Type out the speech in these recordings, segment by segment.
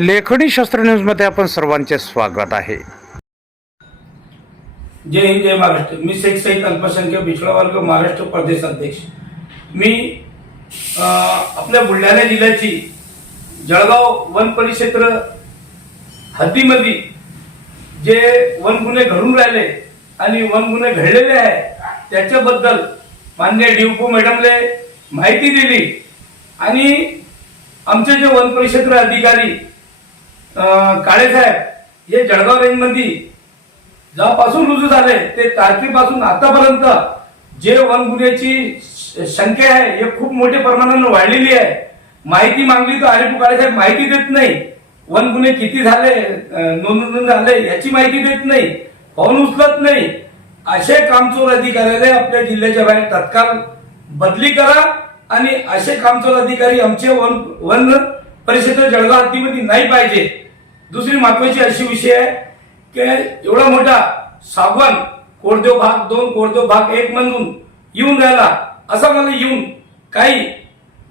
लेखणी शस्त्र न्यूजमध्ये आपण सर्वांचे स्वागत आहे. जय हिंद जय महाराष्ट्र. मी शेख सईद अल्पसंख्याक पिछडा वर्ग महाराष्ट्र प्रदेश अध्यक्ष. मी आपल्या बुलढाणा जिल्ह्याची जळगाव वन परिक्षेत्र हद्दीमध्ये जे वन गुन्हे घडून राहिले आणि वन गुन्हे घडलेले आहे त्याच्याबद्दल मान्य डीओपो मॅडमले माहिती दिली. आणि आमचे जे वन परिक्षेत्र अधिकारी काळेसाहेब हे जळगाव रेंजमध्ये जेव्हापासून रुजू झाले ते तारखेपासून आतापर्यंत जे वन गुन्ह्याची श- संख्या आहे हे खूप मोठ्या प्रमाणाने वाढलेली आहे. माहिती मागली तर आरिफ काळेसाहेब माहिती देत नाही. वन गुन्हे किती झाले अं, नोंदणी झाले याची माहिती देत नाही. फोन उचलत नाही. असे कामचोर अधिकाऱ्याला आपल्या जिल्ह्याच्या बाहेर तत्काळ बदली करा आणि असे कामचोर अधिकारी आमचे वन वन परिषद जळगाव हद्दीमध्ये नाही पाहिजे. दुसरी महत्वाची अशी विषय आहे की एवढा मोठा सागवान कोरदेव भाग दोन कोरदेव भाग एक म्हणून येऊन राहिला. असा मला येऊन काही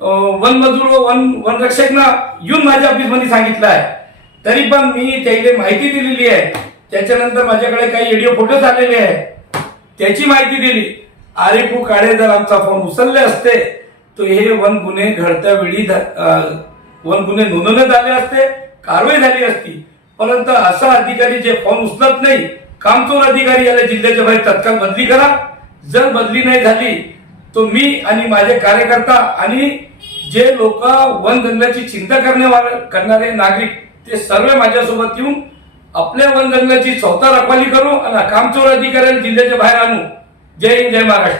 वन मजूर व वन वनरक्षकना येऊन माझ्या ऑफिसमध्ये सांगितलं आहे. तरी पण मी त्याला माहिती दिलेली आहे. त्याच्यानंतर माझ्याकडे काही व्हिडिओ फोटोज आलेले आहे. त्याची माहिती दिली. आरेपू काळे जर आमचा फोन उचलले असते तर हे वन गुन्हे घडत्या वेळी वन गुन्हे नोंदवण्यात आले असते. कारवाई झाली असती. परंतु असा अधिकारी जे फॉर्म उचलत नाही कामचोर अधिकारी याला जिल्ह्याच्या बाहेर तत्काळ बदली करा. जर बदली नाही झाली तो मी आणि माझे कार्यकर्ता आणि जे लोक वन जंगलाची चिंता करणे करणारे नागरिक ते सर्व माझ्यासोबत येऊन आपल्या वन जंगलाची चौथा रखवाली करू आणि कामचोर अधिकाऱ्यांना जिल्ह्याच्या बाहेर आणू. जय हिंद जय महाराष्ट्र.